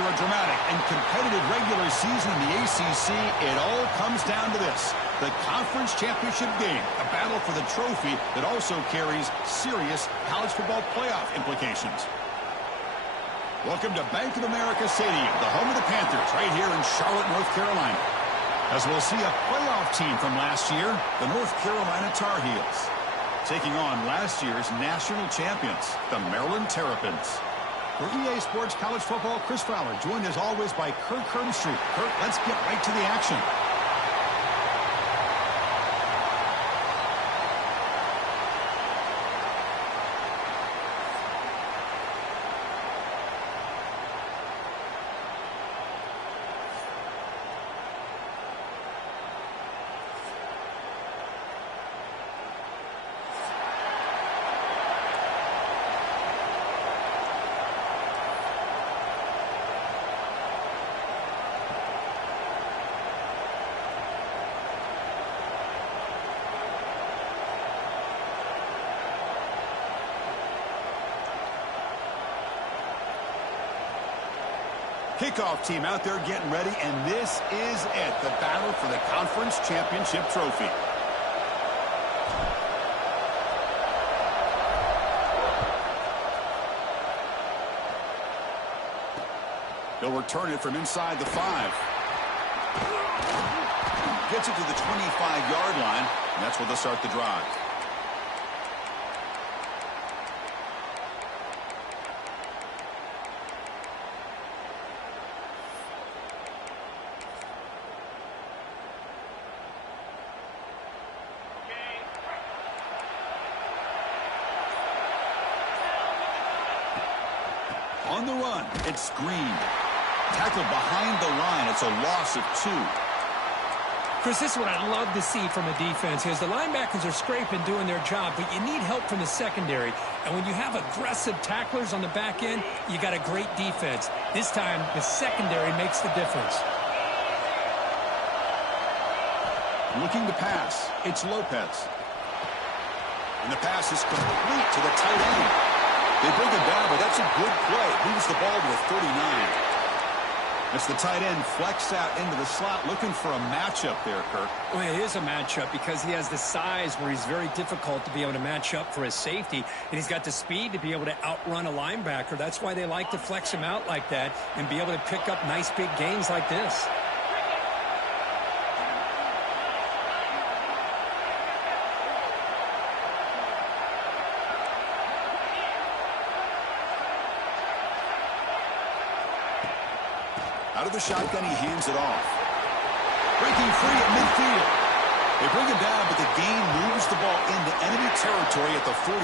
After a dramatic and competitive regular season in the ACC, it all comes down to this: the conference championship game, a battle for the trophy that also carries serious college football playoff implications. Welcome to Bank of America Stadium, the home of the Panthers, right here in Charlotte, North Carolina. As we'll see a playoff team from last year, the North Carolina Tar Heels, taking on last year's national champions, the Maryland Terrapins. For EA Sports College Football, Chris Fowler, joined as always by Kirk Herbstreit. Kirk, let's get right to the action. Kickoff team out there getting ready, and this is it, the battle for the conference championship trophy. He'll return it from inside the 5. Gets it to the 25-yard line, and that's where they'll start the drive. On the run, it's screened. Tackled behind the line. It's a loss of 2. Chris, this is what I love to see from a defense, is the linebackers are scraping, doing their job, but you need help from the secondary. And when you have aggressive tacklers on the back end, you got a great defense. This time, the secondary makes the difference. Looking to pass. It's Lopez. And the pass is complete to the tight end. They bring him down, but that's a good play. Moves the ball to the 39. As the tight end flex out into the slot, looking for a matchup there, Kirk. Well, it is a matchup because he has the size where he's very difficult to be able to match up for his safety, and he's got the speed to be able to outrun a linebacker. That's why they like to flex him out like that and be able to pick up nice big gains like this. Out of the shotgun, he hands it off. Breaking free at midfield. They bring him down, but the gain moves the ball into enemy territory at the 43.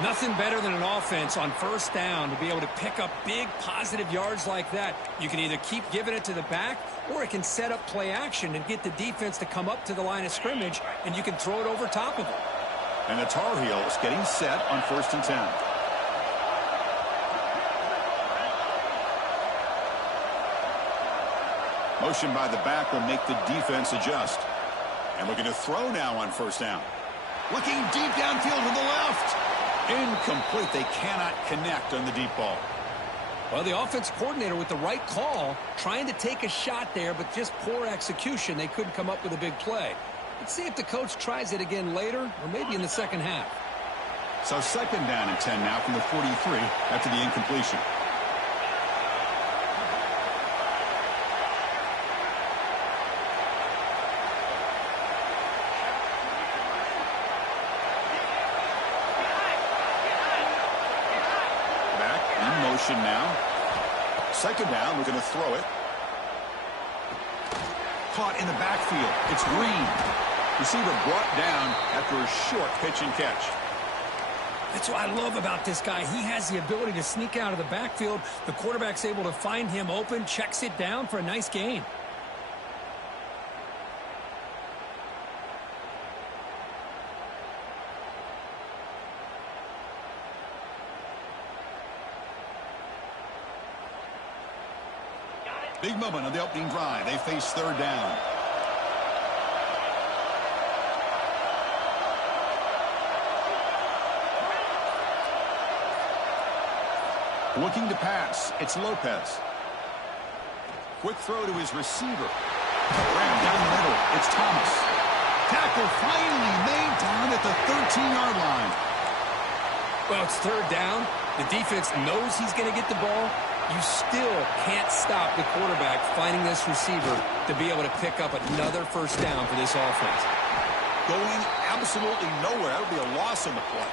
Nothing better than an offense on first down to be able to pick up big positive yards like that. You can either keep giving it to the back, or it can set up play action and get the defense to come up to the line of scrimmage, and you can throw it over top of them. And the Tar Heels getting set on 1st and 10. Motion by the back will make the defense adjust. And looking to throw now on 1st down. Looking deep downfield to the left. Incomplete. They cannot connect on the deep ball. Well, the offense coordinator with the right call, trying to take a shot there, but just poor execution. They couldn't come up with a big play. Let's see if the coach tries it again later, or maybe in the second half. So 2nd down and 10 now from the 43 after the incompletion. Now. 2nd down, we're going to throw it. Caught in the backfield. It's Green. Receiver brought down after a short pitch and catch. That's what I love about this guy. He has the ability to sneak out of the backfield. The quarterback's able to find him open, checks it down for a nice gain. Big moment on the opening drive. They face 3rd down. Looking to pass. It's Lopez. Quick throw to his receiver. Ran down the middle. It's Thomas. Tackle finally made down at the 13-yard line. Well, it's third down. The defense knows he's going to get the ball. You still can't stop the quarterback finding this receiver to be able to pick up another first down for this offense. Going absolutely nowhere. That would be a loss on the play.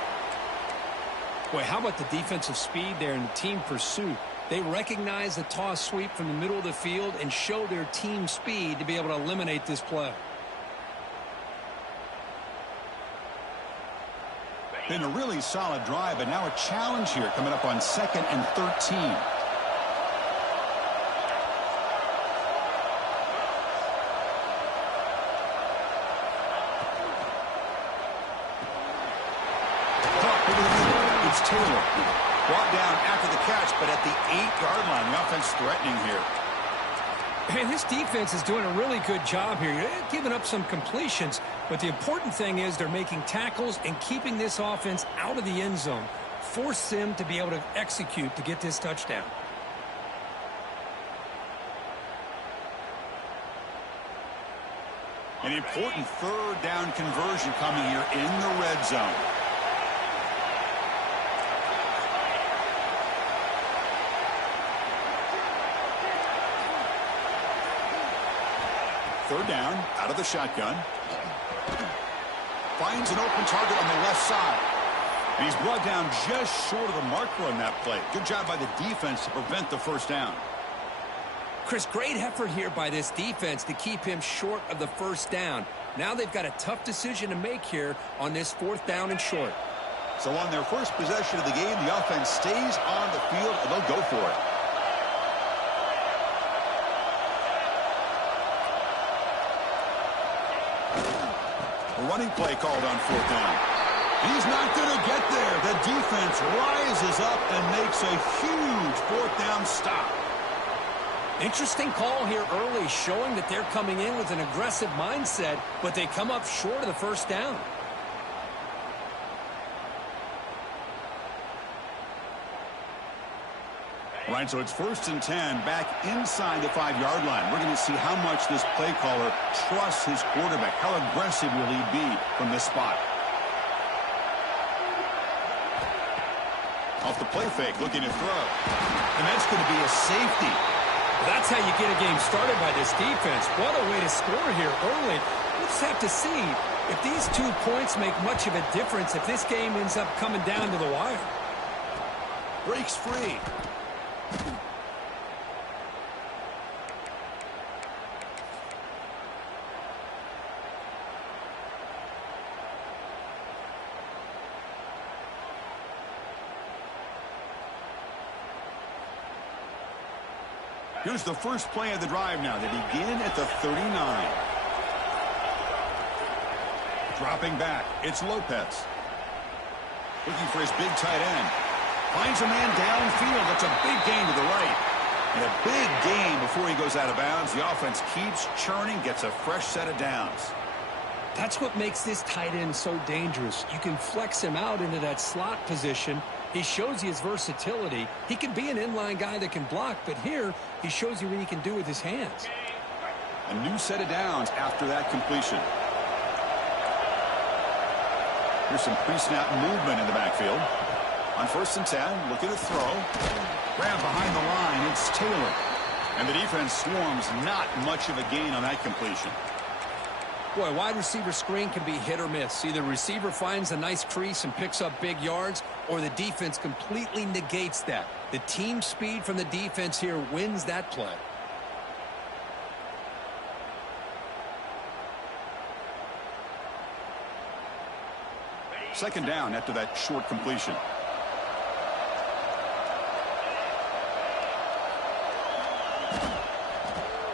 Boy, how about the defensive speed there in the team pursuit? They recognize the toss sweep from the middle of the field and show their team speed to be able to eliminate this play. Been a really solid drive, but now a challenge here coming up on 2nd and 13. It's Taylor. Brought down after the catch, but at the 8-yard line, the offense threatening here. Man, this defense is doing a really good job here. They're giving up some completions, but the important thing is they're making tackles and keeping this offense out of the end zone. Force them to be able to execute to get this touchdown. An important third down conversion coming here in the red zone. Third down, out of the shotgun. Finds an open target on the left side. And he's brought down just short of the marker on that play. Good job by the defense to prevent the first down. Chris, great effort here by this defense to keep him short of the first down. Now they've got a tough decision to make here on this 4th down and short. So on their first possession of the game, the offense stays on the field, and they'll go for it. A running play called on 4th down. He's not going to get there. The defense rises up and makes a huge 4th down stop. Interesting call here early, showing that they're coming in with an aggressive mindset, but they come up short of the first down. All right, so it's 1st and 10 back inside the 5-yard line. We're going to see how much this play caller trusts his quarterback. How aggressive will he be from this spot? Off the play fake, looking to throw. And that's going to be a safety. That's how you get a game started by this defense. What a way to score here early. We'll just have to see if these 2 points make much of a difference if this game ends up coming down to the wire. Breaks free. Here's the first play of the drive now. They begin at the 39. Dropping back, it's Lopez. Looking for his big tight end. Finds a man downfield. That's a big gain to the right. And a big gain before he goes out of bounds. The offense keeps churning, gets a fresh set of downs. That's what makes this tight end so dangerous. You can flex him out into that slot position. He shows you his versatility. He can be an inline guy that can block, but here he shows you what he can do with his hands. A new set of downs after that completion. Here's some pre-snap movement in the backfield. On 1st and 10, looking to throw. Grab behind the line, it's Taylor. And the defense swarms, not much of a gain on that completion. Boy, wide receiver screen can be hit or miss. Either receiver finds a nice crease and picks up big yards, or the defense completely negates that. The team speed from the defense here wins that play. Second down after that short completion.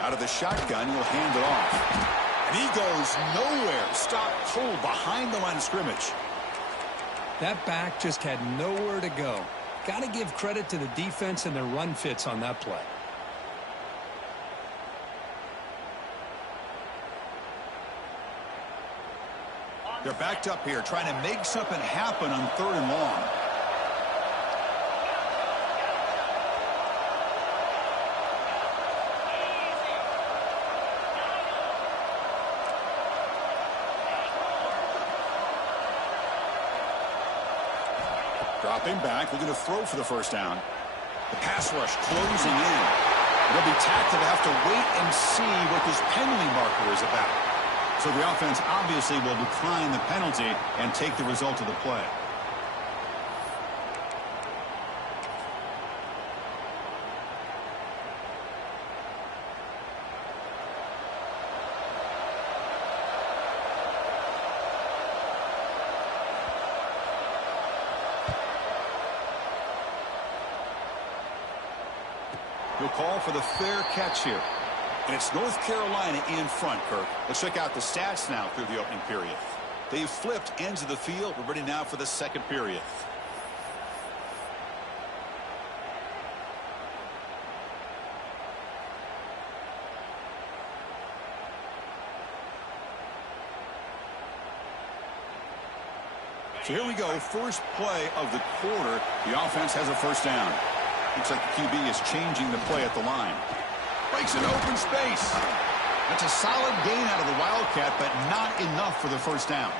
Out of the shotgun, he'll hand it off. And he goes nowhere. Stop cold behind the line of scrimmage. That back just had nowhere to go. Got to give credit to the defense and their run fits on that play. They're backed up here, trying to make something happen on 3rd and long. Dropping back, looking to throw for the first down. The pass rush closing in. They'll be tackled to have to wait and see what this penalty marker is about. So the offense obviously will decline the penalty and take the result of the play. He'll call for the fair catch here. And it's North Carolina in front, Kirk. Let's check out the stats now through the opening period. They've flipped ends of the field. We're ready now for the second period. So here we go. First play of the quarter. The offense has a first down. Looks like the QB is changing the play at the line. Breaks an open space. That's a solid gain out of the Wildcat, but not enough for the first down.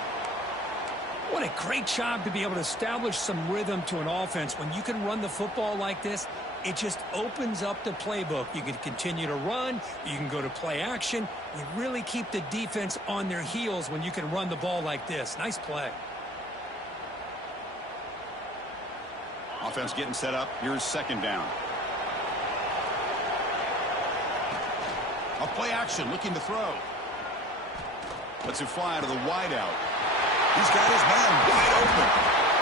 What a great job to be able to establish some rhythm to an offense. When you can run the football like this, it just opens up the playbook. You can continue to run. You can go to play action. You really keep the defense on their heels when you can run the ball like this. Nice play. Offense getting set up. Here's second down. A play action, looking to throw. Lets it fly to the wideout. He's got his man wide open.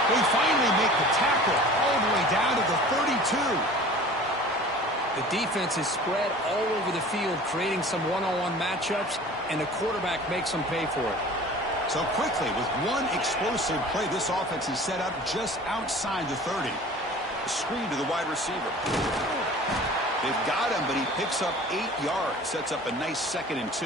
They finally make the tackle all the way down to the 32. The defense is spread all over the field, creating some one-on-one matchups, and the quarterback makes them pay for it. So quickly, with one explosive play, this offense is set up just outside the 30. A screen to the wide receiver. They've got him, but he picks up 8 yards. Sets up a nice 2nd and 2.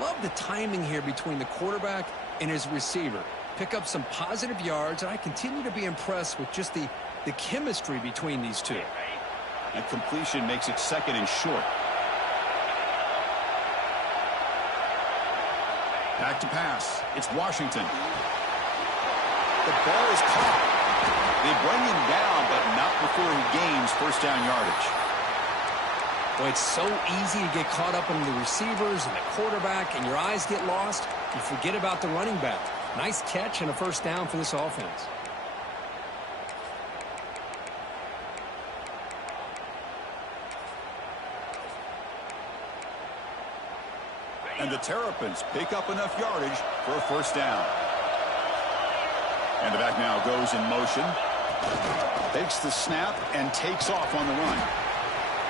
Love the timing here between the quarterback and his receiver. Pick up some positive yards, and I continue to be impressed with just the chemistry between these two. And completion makes it 2nd and short. Back to pass. It's Washington. The ball is caught. They bring him down, but not before he gains first down yardage. Boy, it's so easy to get caught up in the receivers and the quarterback, and your eyes get lost. You forget about the running back. Nice catch and a first down for this offense. And the Terrapins pick up enough yardage for a first down. And the back now goes in motion. Takes the snap and takes off on the run.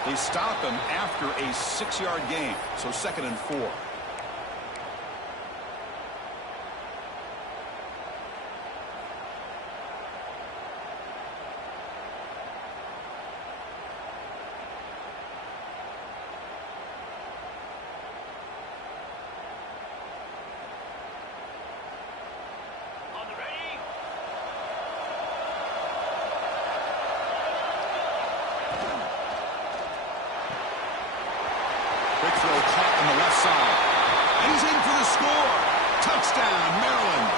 They stop him after a 6-yard gain, so 2nd and 4. Quick throw caught on the left side. And he's in for the score. Touchdown, Maryland.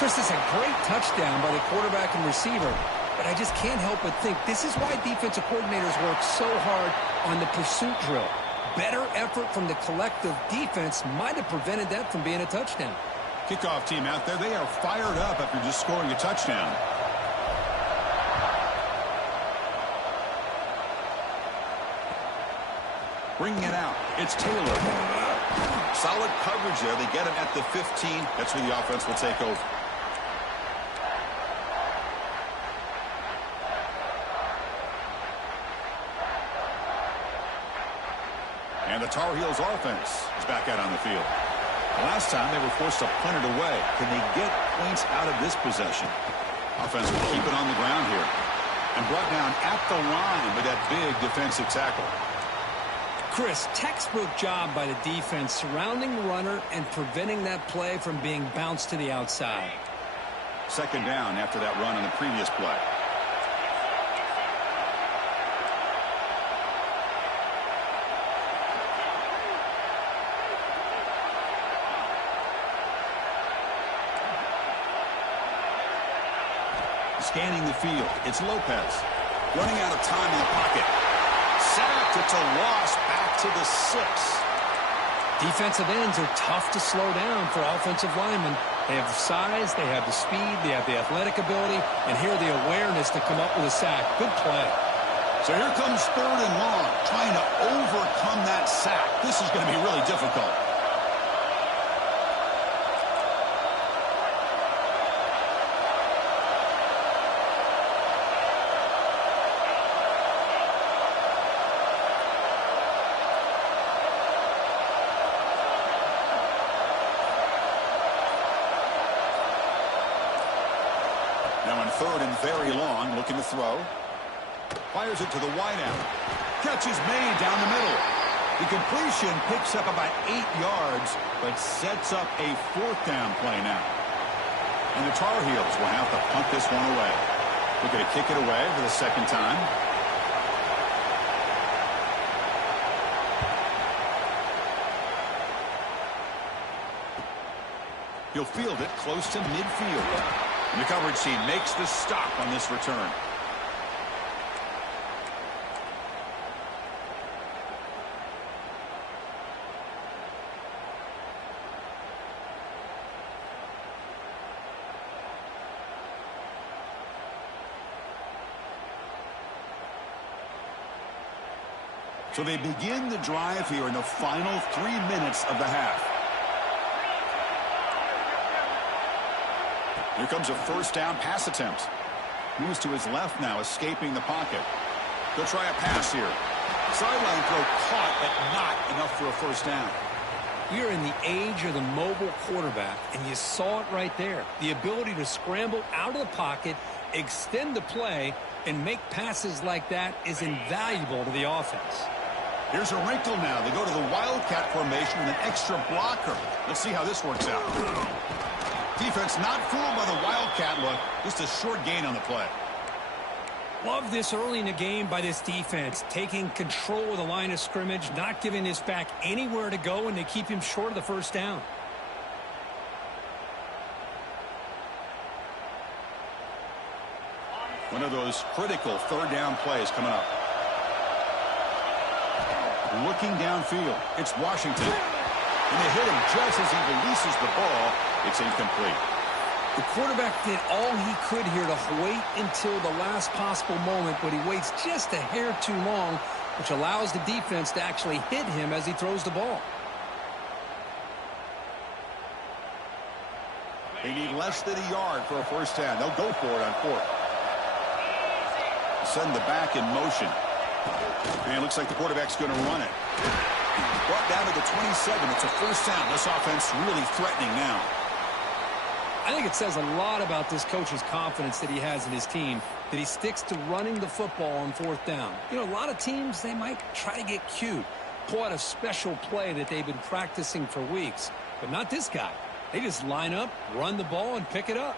Chris, this is a great touchdown by the quarterback and receiver, but I just can't help but think this is why defensive coordinators work so hard on the pursuit drill. Better effort from the collective defense might have prevented that from being a touchdown. Kickoff team out there, they are fired up after just scoring a touchdown. Bringing it out, it's Taylor. Solid coverage there. They get him at the 15. That's where the offense will take over. And the Tar Heels offense is back out on the field. Last time they were forced to punt it away. Can they get points out of this possession? Offense will keep it on the ground here. And brought down at the line with that big defensive tackle. Chris, textbook job by the defense surrounding the runner and preventing that play from being bounced to the outside. 2nd down after that run on the previous play. scanning the field. It's Lopez. Running out of time in the pocket. Sacked. It's a loss back to the 6. Defensive ends are tough to slow down for offensive linemen. They have the size, they have the speed, they have the athletic ability, and here the awareness to come up with a sack. Good play. So here comes 3rd and long, trying to overcome that sack. This is going to be really difficult. Now in 3rd and very long, looking to throw. Fires it to the wideout. Catch is made down the middle. The completion picks up about 8 yards, but sets up a 4th down play now. And the Tar Heels will have to punt this one away. They're going to kick it away for the 2nd time. He'll field it close to midfield. And the coverage team makes the stop on this return. So they begin the drive here in the final 3 minutes of the half. Here comes a 1st down pass attempt. Moves to his left now, escaping the pocket. They'll try a pass here. Sideline throw caught, but not enough for a 1st down. We are in the age of the mobile quarterback, and you saw it right there. The ability to scramble out of the pocket, extend the play, and make passes like that is invaluable to the offense. Here's a wrinkle now. They go to the Wildcat formation with an extra blocker. Let's see how this works out. Defense not fooled by the Wildcat look. Just a short gain on the play. Love this early in the game by this defense. Taking control of the line of scrimmage, not giving this back anywhere to go, and they keep him short of the 1st down. One of those critical 3rd down plays coming up. Looking downfield. It's Washington. And they hit him just as he releases the ball. It's incomplete. The quarterback did all he could here to wait until the last possible moment, but he waits just a hair too long, which allows the defense to actually hit him as he throws the ball. They need less than a yard for a 1st down. They'll go for it on 4th. Send the back in motion. And it looks like the quarterback's going to run it. Brought down to the 27. It's a 1st down. This offense really threatening now. I think it says a lot about this coach's confidence that he has in his team, that he sticks to running the football on 4th down. You know, a lot of teams, they might try to get cute, pull out a special play that they've been practicing for weeks. But not this guy. They just line up, run the ball, and pick it up.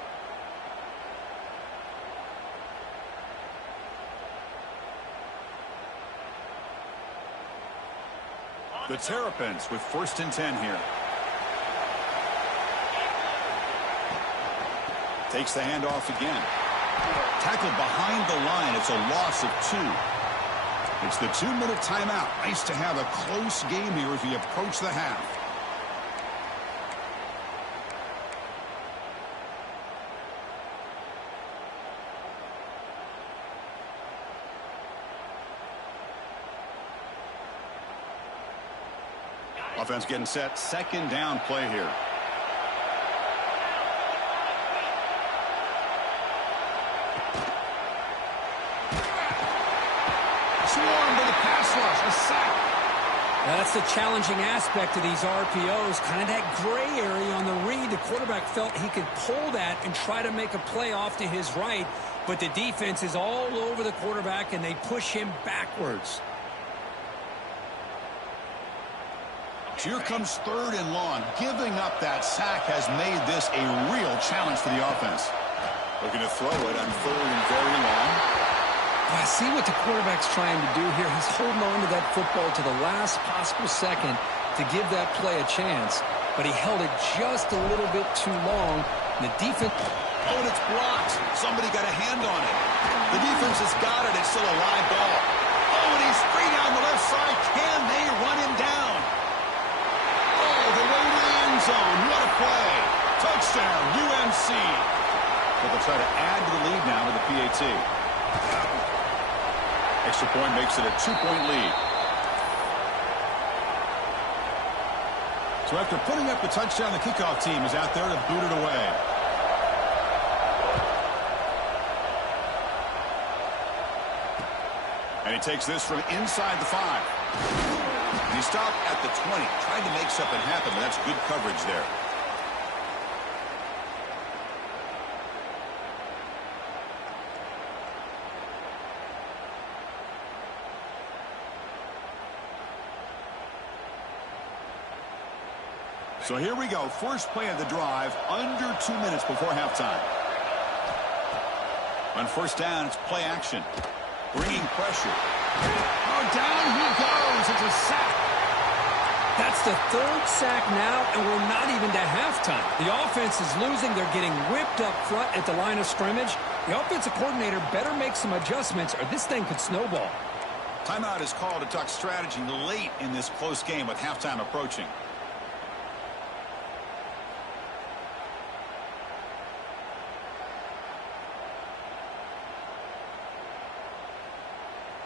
The Terrapins with 1st and 10 here. Takes the handoff again. Tackled behind the line. It's a loss of 2. It's the 2-minute timeout. Nice to have a close game here as we approach the half. Offense getting set. 2nd down play here. Swarmed by the pass rush. A sack. Now that's the challenging aspect of these RPOs. Kind of that gray area on the read. The quarterback felt he could pull that and try to make a play off to his right. But the defense is all over the quarterback, and they push him backwards. Here comes 3rd and long. Giving up that sack has made this a real challenge for the offense. Looking to throw it on 3rd and very long. I see what the quarterback's trying to do here. He's holding on to that football to the last possible second to give that play a chance. But he held it just a little bit too long. And the defense... Oh, and it's blocked. Somebody got a hand on it. The defense has got it. It's still a live ball. Oh, and he's free down the left side. Can they run him down? Oh, the way to the end zone. What a play. Touchdown, UNC. But they'll try to add to the lead now with the PAT. Extra point makes it a 2-point lead. So after putting up the touchdown, the kickoff team is out there to boot it away. And he takes this from inside the 5. And he stopped at the 20, trying to make something happen, but that's good coverage there. So here we go. First play of the drive, under 2 minutes before halftime. On first down, it's play action. Bringing pressure. Oh, down he goes. It's a sack. That's the 3rd sack now, and we're not even to halftime. The offense is losing. They're getting whipped up front at the line of scrimmage. The offensive coordinator better make some adjustments, or this thing could snowball. Timeout is called to talk strategy late in this close game with halftime approaching.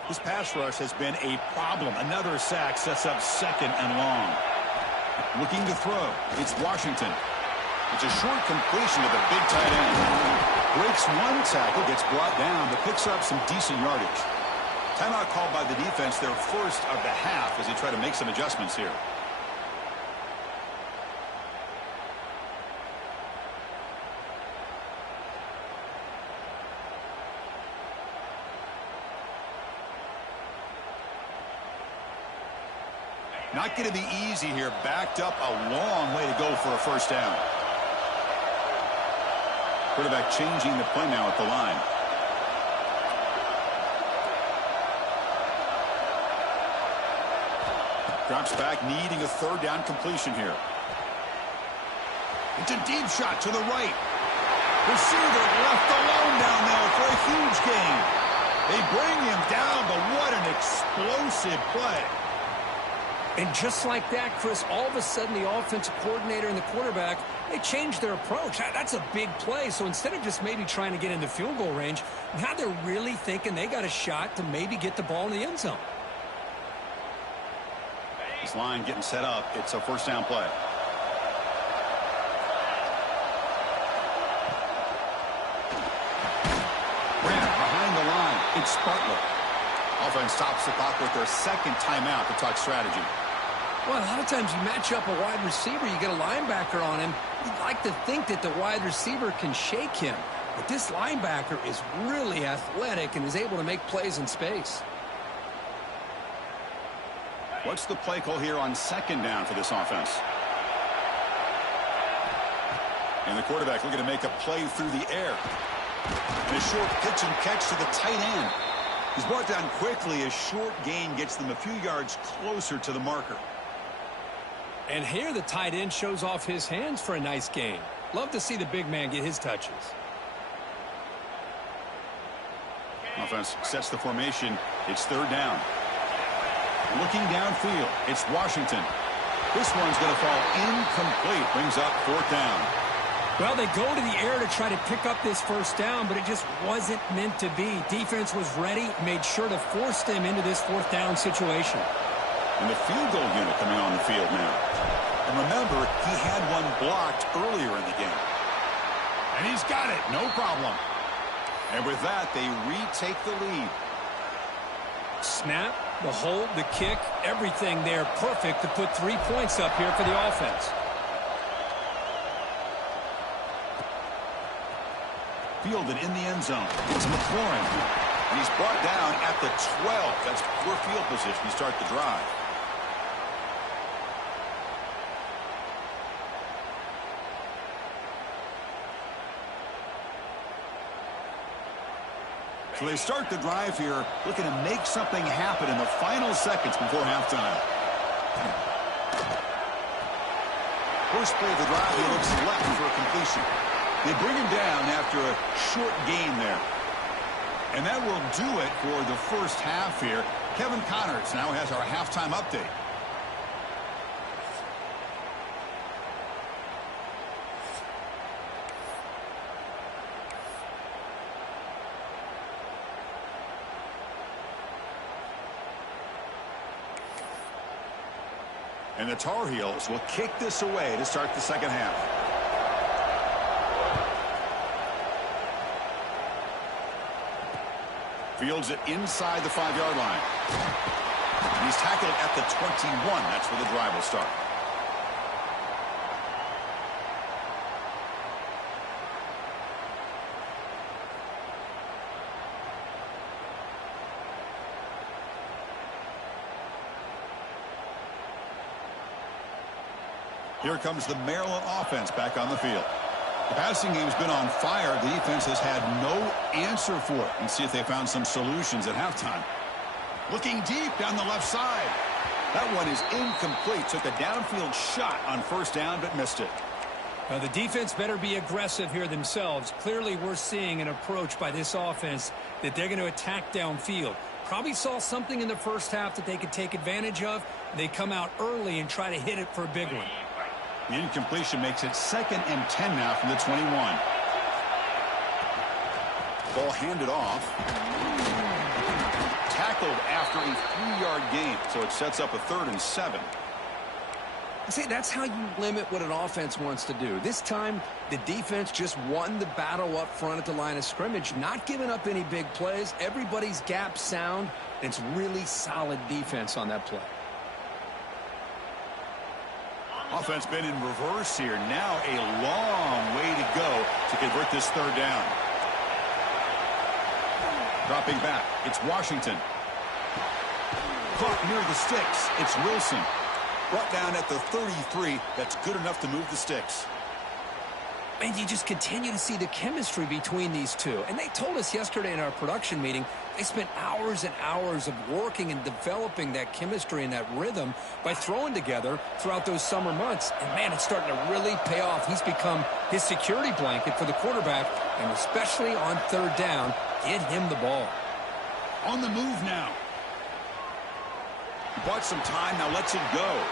This pass rush has been a problem. Another sack sets up 2nd and long. Looking to throw. It's Washington. It's a short completion to the big tight end. Breaks one tackle, gets brought down, but picks up some decent yardage. Timeout called by the defense, their first of the half, as they try to make some adjustments here. Not going to be easy here. Backed up a long way to go for a first down. Quarterback changing the play now at the line. Drops back, needing a 3rd down completion here. It's a deep shot to the right. Receiver left alone down there for a huge gain. They bring him down, but what an explosive play. And just like that, Chris, all of a sudden the offensive coordinator and the quarterback, they changed their approach. That's a big play. So instead of just maybe trying to get into field goal range, now they're really thinking they got a shot to maybe get the ball in the end zone. This line getting set up. It's a first down play. Grant behind the line. It's Spartler. Offense stops the clock with their 2nd timeout to talk strategy. Well, a lot of times you match up a wide receiver, you get a linebacker on him. You'd like to think that the wide receiver can shake him. But this linebacker is really athletic and is able to make plays in space. What's the play call here on 2nd down for this offense? And the quarterback looking to make a play through the air. And a short pitch and catch to the tight end. He's brought down quickly. A short gain gets them a few yards closer to the marker. And here the tight end shows off his hands for a nice gain. Love to see the big man get his touches. Offense sets the formation. It's 3rd down. Looking downfield, it's Washington. This one's going to fall incomplete. Brings up 4th down. Well, they go to the air to try to pick up this first down, but it just wasn't meant to be. Defense was ready, made sure to force them into this 4th down situation. And the field goal unit coming on the field now. And remember, he had one blocked earlier in the game. And he's got it, no problem. And with that, they retake the lead. Snap, the hold, the kick, everything there perfect to put 3 points up here for the offense. Fielded in the end zone. It's McLaurin. And he's brought down at the 12. That's poor field position to start the drive. So they start the drive here, looking to make something happen in the final seconds before halftime. First play of the drive, he looks left for a completion. They bring him down after a short gain there. And that will do it for the first half here. Kevin Connors now has our halftime update. And the Tar Heels will kick this away to start the second half. Fields it inside the 5-yard line. And he's tackled at the 21. That's where the drive will start. Here comes the Maryland offense back on the field. The passing game's been on fire. The defense has had no answer for it. And see if they found some solutions at halftime. Looking deep down the left side. That one is incomplete. Took a downfield shot on first down, but missed it. Well, the defense better be aggressive here themselves. Clearly, we're seeing an approach by this offense that they're going to attack downfield. Probably saw something in the first half that they could take advantage of. They come out early and try to hit it for a big one. The incompletion makes it 2nd and 10 now from the 21. Ball handed off. Tackled after a 3-yard gain, so it sets up a 3rd and 7. See, that's how you limit what an offense wants to do. This time, the defense just won the battle up front at the line of scrimmage, not giving up any big plays. Everybody's gap sound. It's really solid defense on that play. Offense been in reverse here. Now a long way to go to convert this 3rd down. Dropping back, it's Washington. Caught near the sticks, it's Wilson. Brought down at the 33. That's good enough to move the sticks. And you just continue to see the chemistry between these two. And they told us yesterday in our production meeting, they spent hours and hours of working and developing that chemistry and that rhythm by throwing together throughout those summer months. And, man, it's starting to really pay off. He's become his security blanket for the quarterback, and especially on 3rd down, get him the ball. On the move now. He bought some time, now lets it go.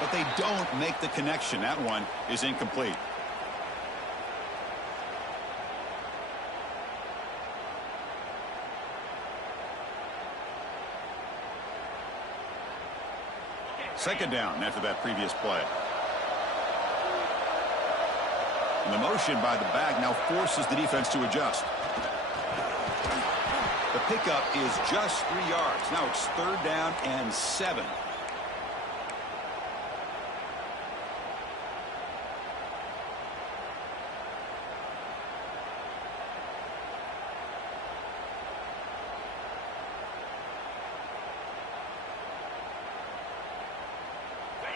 But they don't make the connection. That one is incomplete. Second down after that previous play. And the motion by the back now forces the defense to adjust. The pickup is just 3 yards. Now it's 3rd down and 7.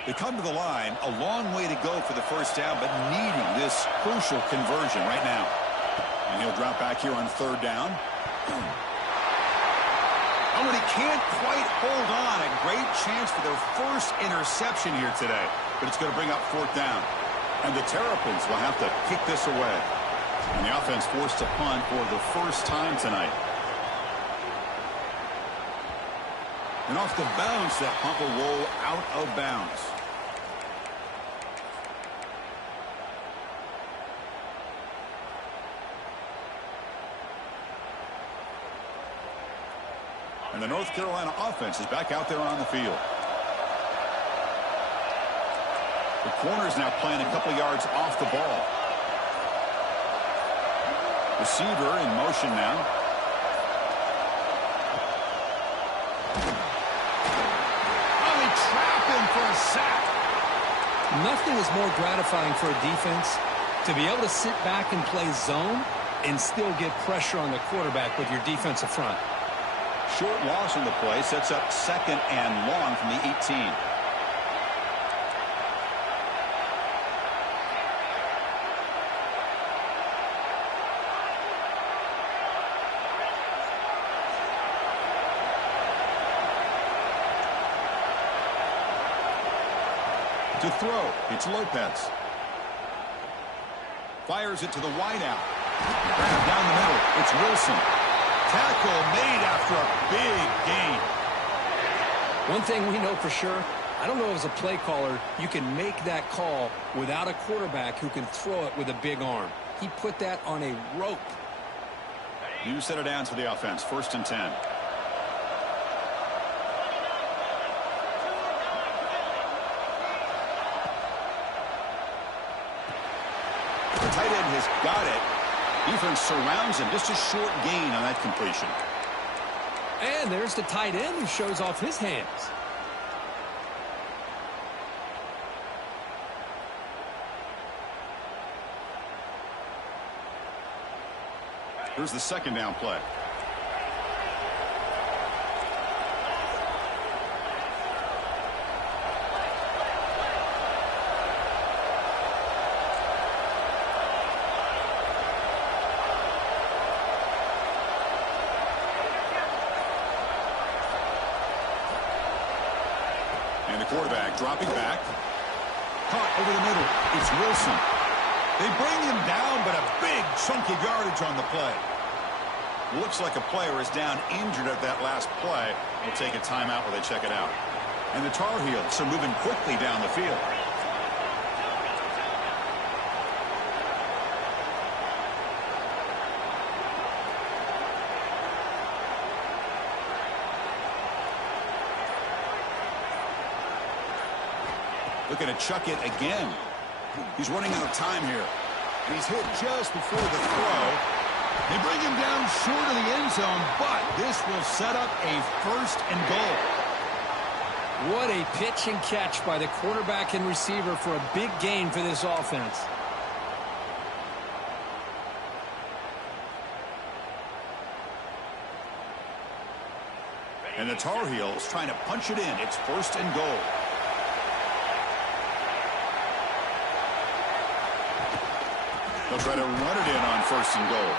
They come to the line, a long way to go for the first down, but needing this crucial conversion right now. And he'll drop back here on 3rd down. Oh, and he can't quite hold on. A great chance for their first interception here today, but it's going to bring up 4th down. And the Terrapins will have to kick this away. And the offense forced to punt for the first time tonight. And off the bounce, that punt will roll out of bounds. And the North Carolina offense is back out there on the field. The corner's now playing a couple yards off the ball. Receiver in motion now. For a sack. Nothing is more gratifying for a defense to be able to sit back and play zone and still get pressure on the quarterback with your defensive front. Short loss on the play sets up 2nd and long from the 18. To throw, it's Lopez. Fires it to the wideout. Grab down the middle. It's Wilson. Tackle made after a big gain. One thing we know for sure, I don't know as a play caller, you can make that call without a quarterback who can throw it with a big arm. He put that on a rope. You set it down to the offense. 1st and 10. The tight end has got it. Defense surrounds him. Just a short gain on that completion. And there's the tight end who shows off his hands. Here's the 2nd down play. And the quarterback dropping back. Caught over the middle. It's Wilson. They bring him down, but a big chunk of yardage on the play. Looks like a player is down injured at that last play. We'll take a timeout while they check it out. And the Tar Heels are moving quickly down the field. Looking to chuck it again. He's running out of time here. And he's hit just before the throw. They bring him down short of the end zone, but this will set up a 1st and goal. What a pitch and catch by the quarterback and receiver for a big gain for this offense. And the Tar Heels trying to punch it in. It's 1st and goal. They'll try to run it in on 1st and goal.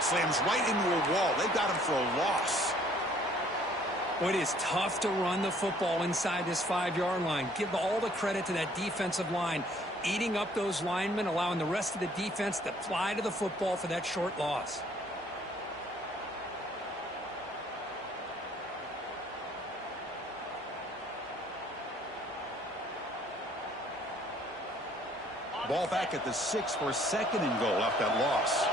Slams right into a wall. They've got him for a loss. Well, it is tough to run the football inside this 5-yard line. Give all the credit to that defensive line, eating up those linemen, allowing the rest of the defense to fly to the football for that short loss. Ball back at the 6 for 2nd and goal off that loss.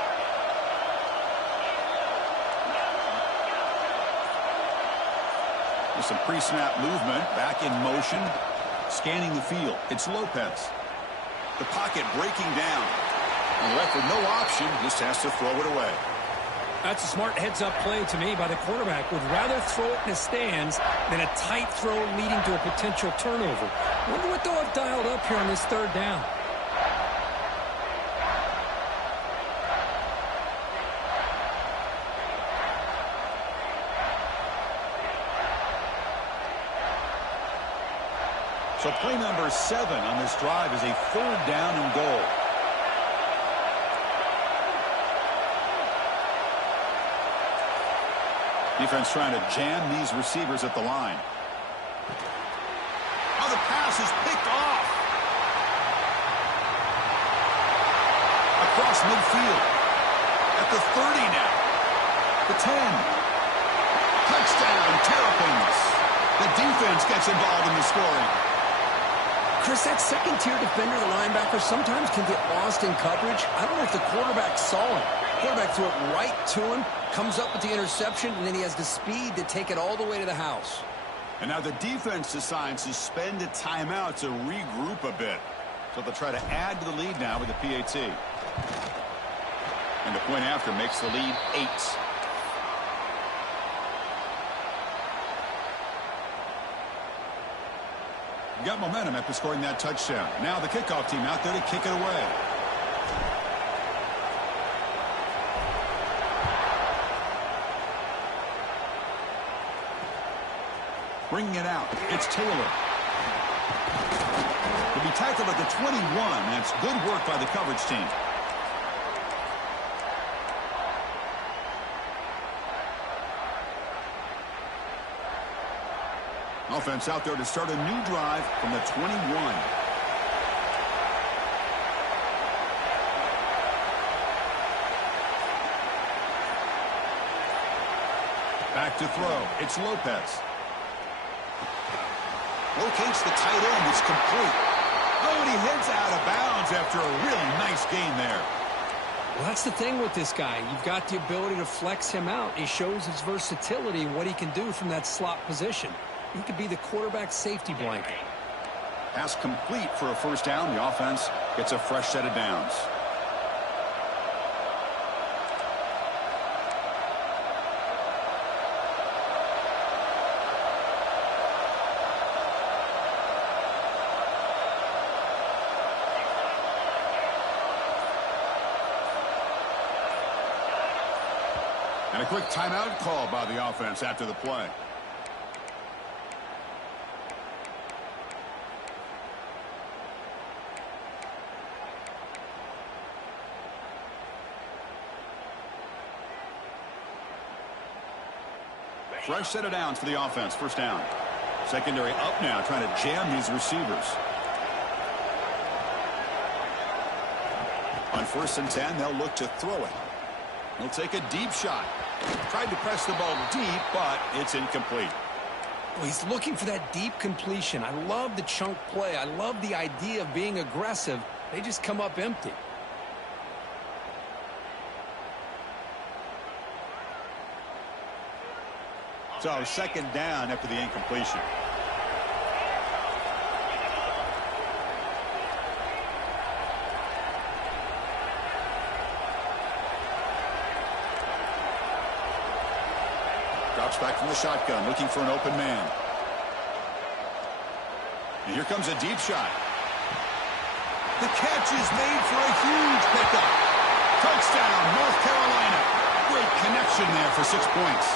There's some pre-snap movement. Back in motion. Scanning the field. It's Lopez. The pocket breaking down. And left with no option. Just has to throw it away. That's a smart heads-up play to me by the quarterback. Would rather throw it in the stands than a tight throw leading to a potential turnover. Wonder what they'll have dialed up here on this 3rd down. So play number 7 on this drive is a 3rd down and goal. Defense trying to jam these receivers at the line. Oh, the pass is picked off. Across midfield. At the 30 now. The 10. Touchdown, Terrapins. The defense gets involved in the scoring. Chris, that 2nd-tier defender, the linebacker, sometimes can get lost in coverage. I don't know if the quarterback saw him. Quarterback threw it right to him, comes up with the interception, and then he has the speed to take it all the way to the house. And now the defense decides to spend a timeout to regroup a bit. So they'll try to add to the lead now with the PAT. And the point after makes the lead 8. Got momentum after scoring that touchdown. Now the kickoff team out there to kick it away. Bringing it out. It's Taylor. He'll be tackled at the 21. That's good work by the coverage team. Offense out there to start a new drive from the 21. Back to throw. It's Lopez. Locates the tight end. It's complete. Oh, and he heads out of bounds after a really nice gain there. Well, that's the thing with this guy. You've got the ability to flex him out. He shows his versatility and what he can do from that slot position. He could be the quarterback safety blanket. Pass complete for a first down. The offense gets a fresh set of downs. And a quick timeout call by the offense after the play. Fresh set of downs for the offense. First down. Secondary up now, trying to jam these receivers. On 1st and 10, they'll look to throw it. He'll take a deep shot. Tried to press the ball deep, but it's incomplete. Well, he's looking for that deep completion. I love the chunk play. I love the idea of being aggressive. They just come up empty. So 2nd down after the incompletion. Drops back from the shotgun, looking for an open man. And here comes a deep shot. The catch is made for a huge pickup. Touchdown, North Carolina. Great connection there for 6 points.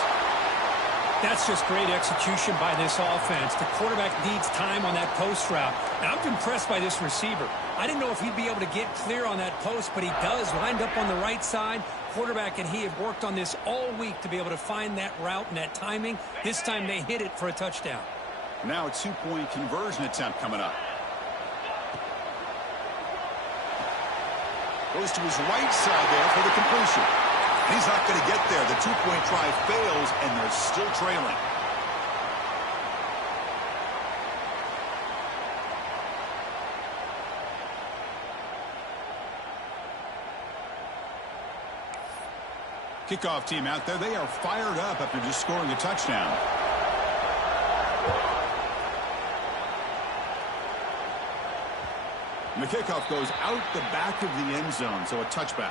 That's just great execution by this offense. The quarterback needs time on that post route. And I'm impressed by this receiver. I didn't know if he'd be able to get clear on that post, but he does. Lined up on the right side. Quarterback and he have worked on this all week to be able to find that route and that timing. This time they hit it for a touchdown. Now a 2-point conversion attempt coming up. Goes to his right side there for the completion. And he's not going to get there. The 2-point try fails, and they're still trailing. Kickoff team out there. They are fired up after just scoring a touchdown. And the kickoff goes out the back of the end zone, so a touchback.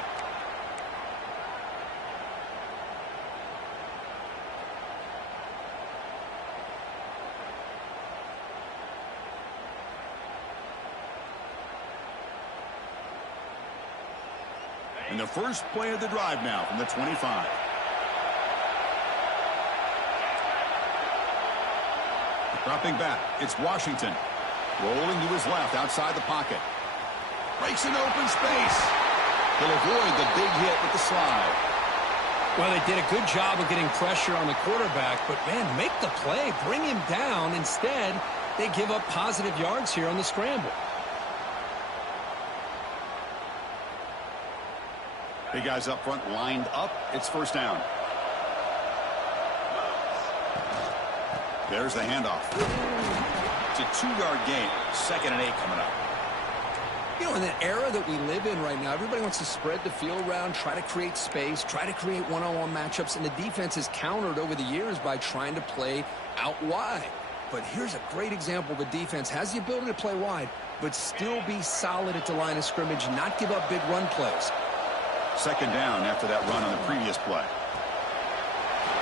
And the first play of the drive now from the 25. Dropping back, it's Washington. Rolling to his left outside the pocket. Breaks an open space. He'll avoid the big hit with the slide. Well, they did a good job of getting pressure on the quarterback, but, man, make the play. Bring him down. Instead, they give up positive yards here on the scramble. Big guys up front lined up. It's first down. There's the handoff. It's a 2-yard gain. 2nd and 8 coming up. You know, in the era that we live in right now, everybody wants to spread the field around, try to create space, try to create one-on-one matchups, and the defense has countered over the years by trying to play out wide. But here's a great example. The defense has the ability to play wide, but still be solid at the line of scrimmage, not give up big run plays. 2nd down after that run on the previous play.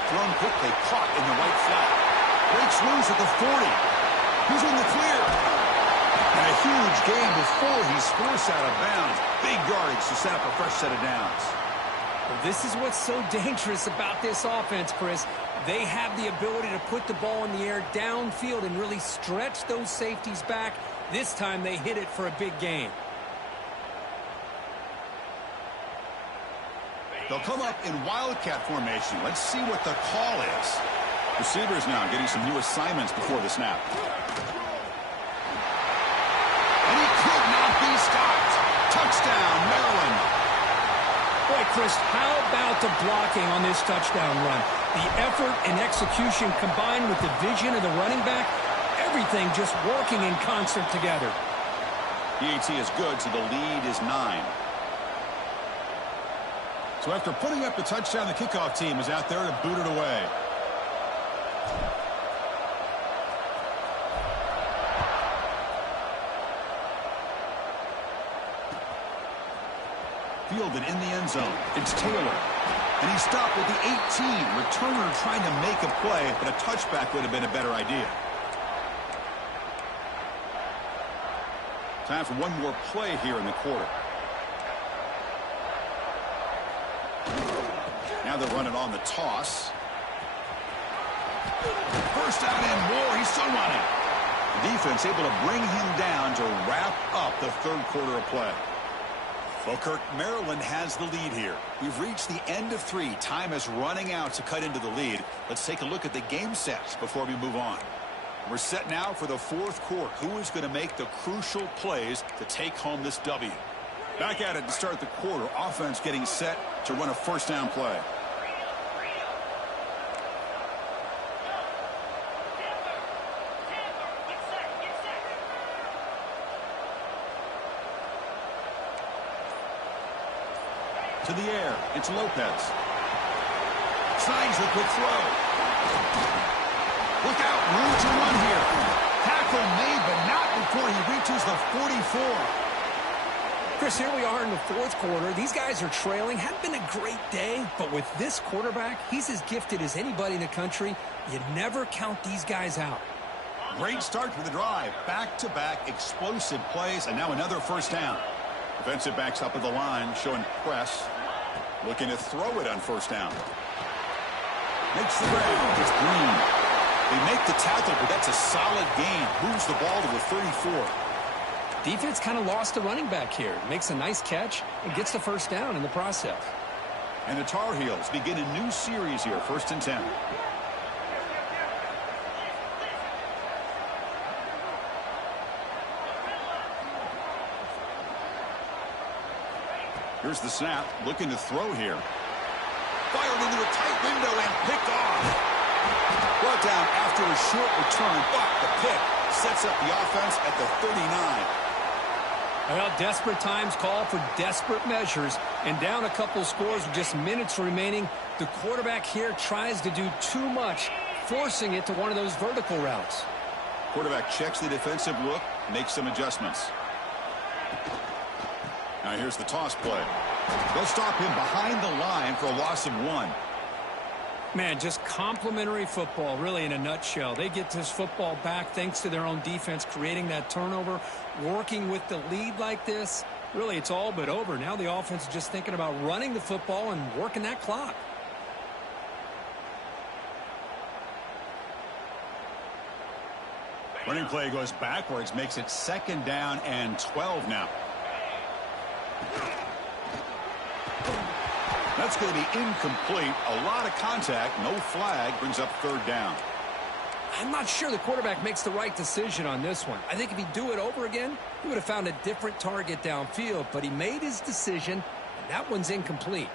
Thrown quickly, caught in the right flat. Breaks loose at the 40. He's in the clear. And a huge gain before he's forced out of bounds. Big yardage to set up a fresh set of downs. Well, this is what's so dangerous about this offense, Chris. They have the ability to put the ball in the air downfield and really stretch those safeties back. This time they hit it for a big gain. They'll come up in wildcat formation. Let's see what the call is. Receivers now getting some new assignments before the snap. And he could not be stopped. Touchdown, Maryland. Boy, Chris, how about the blocking on this touchdown run? The effort and execution combined with the vision of the running back, everything just working in concert together. PAT is good, so the lead is 9. So after putting up the touchdown, the kickoff team is out there to boot it away. Fielded in the end zone. It's Taylor. And he stopped with the 18. Returner trying to make a play, but a touchback would have been a better idea. Time for one more play here in the quarter. Now they're running on the toss. First down and more. He's still running. The defense able to bring him down to wrap up the third quarter of play. Well, Kirk, Maryland has the lead here. We've reached the end of 3. Time is running out to cut into the lead. Let's take a look at the game sets before we move on. We're set now for the fourth quarter. Who is going to make the crucial plays to take home this W? Back at it to start the quarter. Offense getting set to run a first down play. To the air. It's Lopez. Signs the quick throw. Look out. Room to run here. Tackle made, but not before he reaches the 44. Chris, here we are in the fourth quarter. These guys are trailing. Hadn't been a great day, but with this quarterback, he's as gifted as anybody in the country. You never count these guys out. Great start for the drive. Back-to-back explosive plays, and now another first down. Defensive backs up at the line, showing press. Looking to throw it on first down. Makes the grab. It's Green. They make the tackle, but that's a solid gain. Moves the ball to the 34. Defense kind of lost the running back here. Makes a nice catch and gets the first down in the process. And the Tar Heels begin a new series here, 1st and 10. Here's the snap, looking to throw here. Fired into a tight window and picked off. Brought down after a short return, but the pick sets up the offense at the 39. Well, desperate times call for desperate measures, and down a couple scores with just minutes remaining. The quarterback here tries to do too much, forcing it to one of those vertical routes. Quarterback checks the defensive look, makes some adjustments. Now here's the toss play. They'll stop him behind the line for a loss of 1. Man, just complimentary football, really, in a nutshell. They get this football back thanks to their own defense, creating that turnover, working with the lead like this. Really, it's all but over. Now the offense is just thinking about running the football and working that clock. Running play goes backwards, makes it 2nd down and 12 now. That's going to be incomplete. A lot of contact, no flag, brings up 3rd down. I'm not sure the quarterback makes the right decision on this one. I think if he'd do it over again, he would have found a different target downfield, but he made his decision, and that one's incomplete.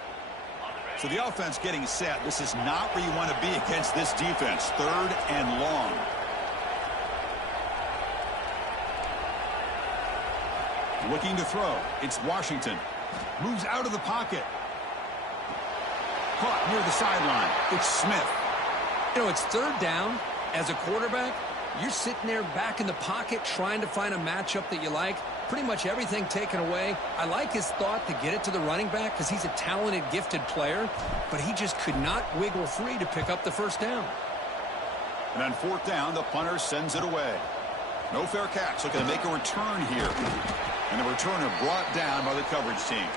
So the offense getting set. This is not where you want to be against this defense. 3rd and long. Looking to throw. It's Washington. Moves out of the pocket. Caught near the sideline. It's Smith. You know, it's 3rd down. As a quarterback, you're sitting there back in the pocket trying to find a matchup that you like. Pretty much everything taken away. I like his thought to get it to the running back because he's a talented, gifted player, but he just could not wiggle free to pick up the first down. And on 4th down, the punter sends it away. No fair catch. Looking to make a return here. And the returner brought down by the coverage team.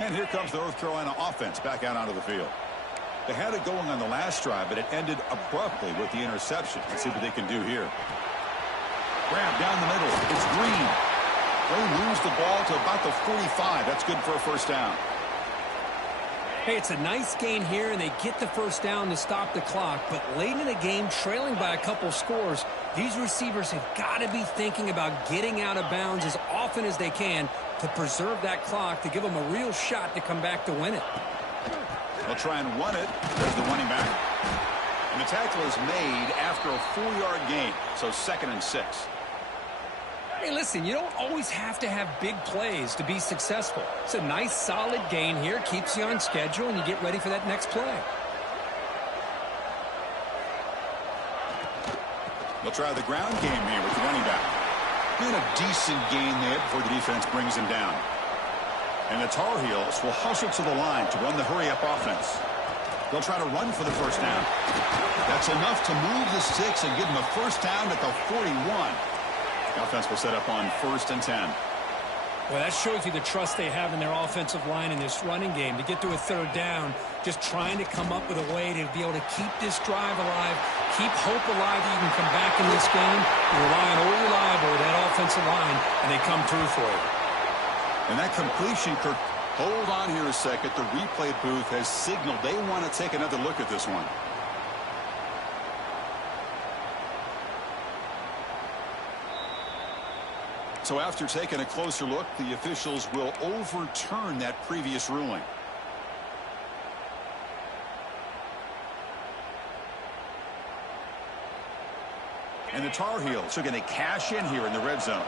And here comes the North Carolina offense back out onto the field. They had it going on the last drive, but it ended abruptly with the interception. Let's see what they can do here. Grab down the middle. It's Green. Green moves the ball to about the 45. That's good for a first down. Hey, it's a nice gain here, and they get the first down to stop the clock. But late in the game, trailing by a couple scores, these receivers have got to be thinking about getting out of bounds as often as they can to preserve that clock, to give them a real shot to come back to win it. They'll try and run it. There's the running back. And the tackle is made after a 4-yard gain, so 2nd and 6. Hey, listen, you don't always have to have big plays to be successful. It's a nice, solid gain here. Keeps you on schedule, and you get ready for that next play. They'll try the ground game here with the running back. Doing a decent gain there before the defense brings him down. And the Tar Heels will hustle to the line to run the hurry-up offense. They'll try to run for the first down. That's enough to move the sticks and give them a first down at the 41. The offense will set up on 1st and 10. Well, that shows you the trust they have in their offensive line in this running game. To get to a 3rd down, just trying to come up with a way to be able to keep this drive alive, keep hope alive that you can come back in this game. You're relying over reliable with that offensive line, and they come through for you. And that completion, Kirk, hold on here a second. The replay booth has signaled they want to take another look at this one. So after taking a closer look, the officials will overturn that previous ruling. And the Tar Heels are going to cash in here in the red zone.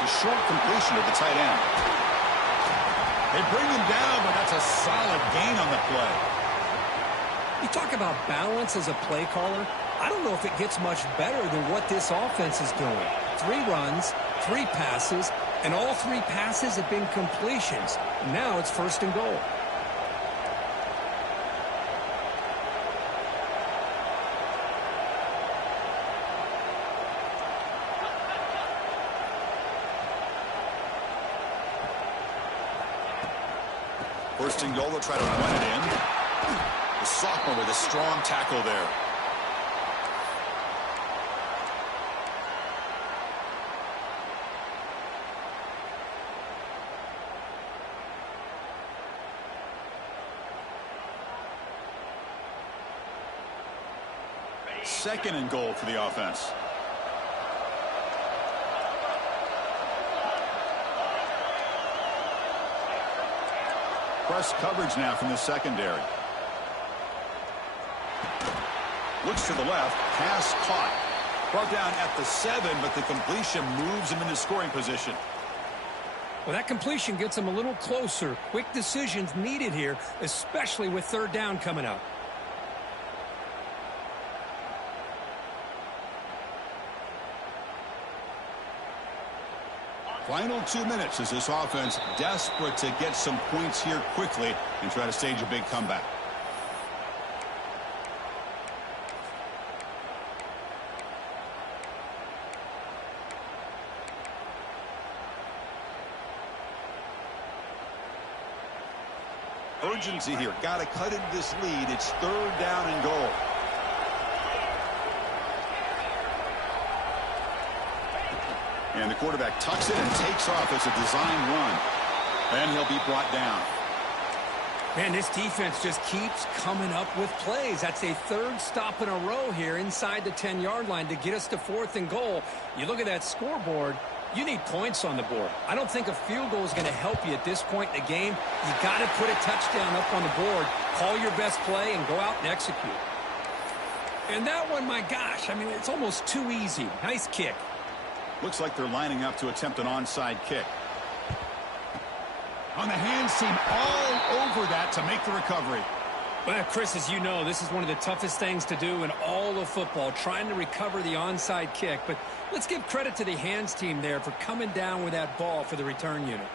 The short completion of the tight end. They bring him down, but that's a solid gain on the play. You talk about balance as a play caller. I don't know if it gets much better than what this offense is doing. 3 runs, 3 passes, and all 3 passes have been completions. Now it's 1st and goal. First and goal, they'll try to run it in. The sophomore with a strong tackle there. Second and goal for the offense. Press coverage now from the secondary. Looks to the left. Pass caught. Brought down at the 7, but the completion moves him into scoring position. Well, that completion gets him a little closer. Quick decisions needed here, especially with 3rd down coming up. Final 2 minutes as this offense desperate to get some points here quickly and try to stage a big comeback. Urgency here. Got to cut into this lead. It's 3rd down and goal. And the quarterback tucks it and takes off. It's a design run. And he'll be brought down. Man, this defense just keeps coming up with plays. That's a 3rd stop in a row here inside the 10-yard line to get us to 4th and goal. You look at that scoreboard, you need points on the board. I don't think a field goal is going to help you at this point in the game. You got to put a touchdown up on the board, call your best play, and go out and execute. And that one, my gosh, I mean, it's almost too easy. Nice kick. Looks like they're lining up to attempt an onside kick. On the hands team all over that to make the recovery. Well, Chris, as you know, this is one of the toughest things to do in all of football, trying to recover the onside kick. But let's give credit to the hands team there for coming down with that ball for the return unit.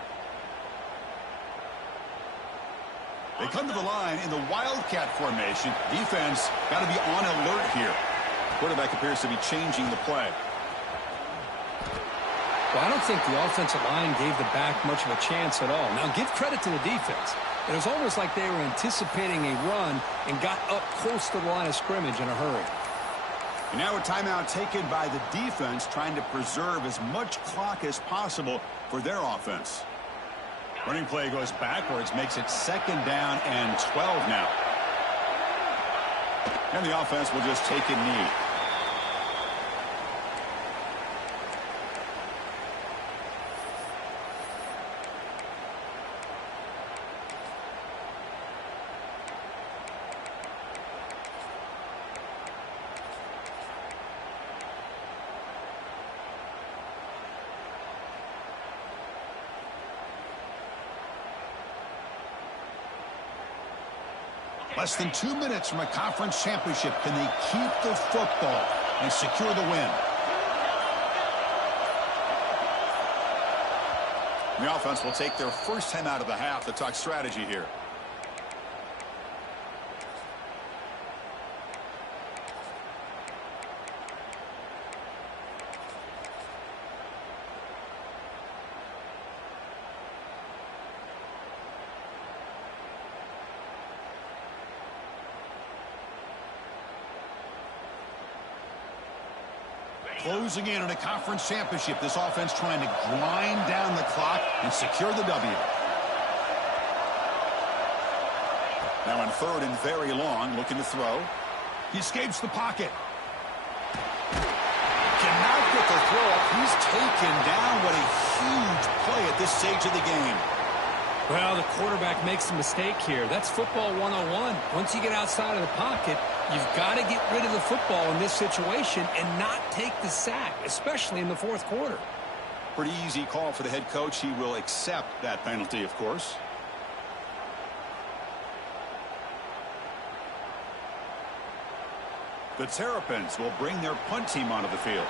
They come to the line in the Wildcat formation. Defense got to be on alert here. Quarterback appears to be changing the play. Well, I don't think the offensive line gave the back much of a chance at all. Now, give credit to the defense. It was almost like they were anticipating a run and got up close to the line of scrimmage in a hurry. And now a timeout taken by the defense, trying to preserve as much clock as possible for their offense. Running play goes backwards, makes it 2nd down and 12 now. And the offense will just take a knee. Less than 2 minutes from a conference championship. Can they keep the football and secure the win? The offense will take their first time out of the half to talk strategy here. Closing in on a conference championship, this offense trying to grind down the clock and secure the W. Now in 3rd and very long, looking to throw. He escapes the pocket. Cannot get the throw up. He's taken down. What a huge play at this stage of the game. Well, the quarterback makes a mistake here. That's football 101. Once you get outside of the pocket, you've got to get rid of the football in this situation and not take the sack, especially in the 4th quarter. Pretty easy call for the head coach. He will accept that penalty, of course. The Terrapins will bring their punt team onto the field.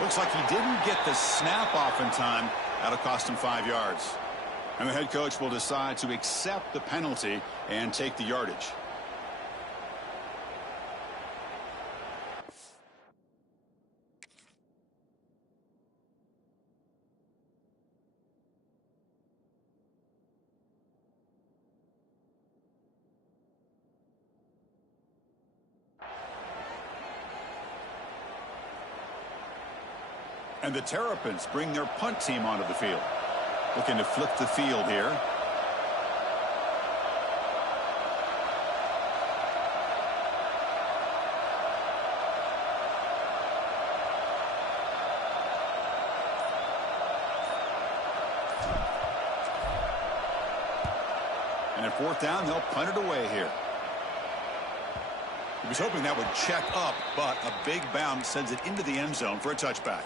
Looks like he didn't get the snap off in time. That'll cost him 5 yards. And the head coach will decide to accept the penalty and take the yardage. And the Terrapins bring their punt team onto the field. Looking to flip the field here. And at 4th down, they'll punt it away here. He was hoping that would check up, but a big bounce sends it into the end zone for a touchback.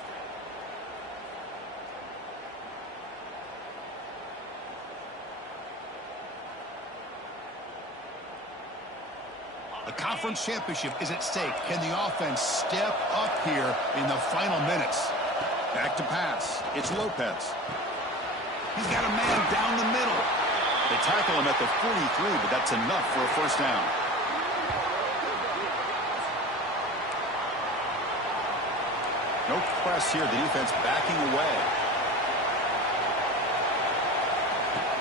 The conference championship is at stake. Can the offense step up here in the final minutes? Back to pass. It's Lopez. He's got a man down the middle. They tackle him at the 43, but that's enough for a 1st down. No press here. The defense backing away.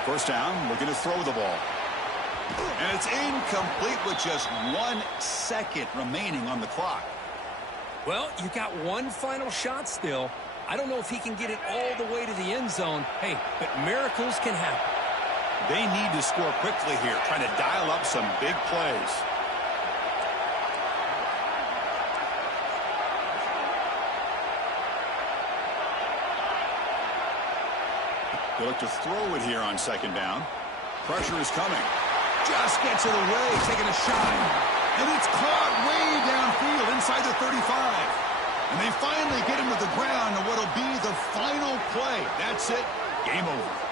1st down, looking to throw the ball. And it's incomplete with just 1 second remaining on the clock. Well, you got one final shot still. I don't know if he can get it all the way to the end zone. Hey, but miracles can happen. They need to score quickly here, trying to dial up some big plays. They look to throw it here on 2nd down. Pressure is coming. Just gets it away, taking a shot. And it's caught way downfield inside the 35. And they finally get him to the ground on what'll be the final play. That's it. Game over.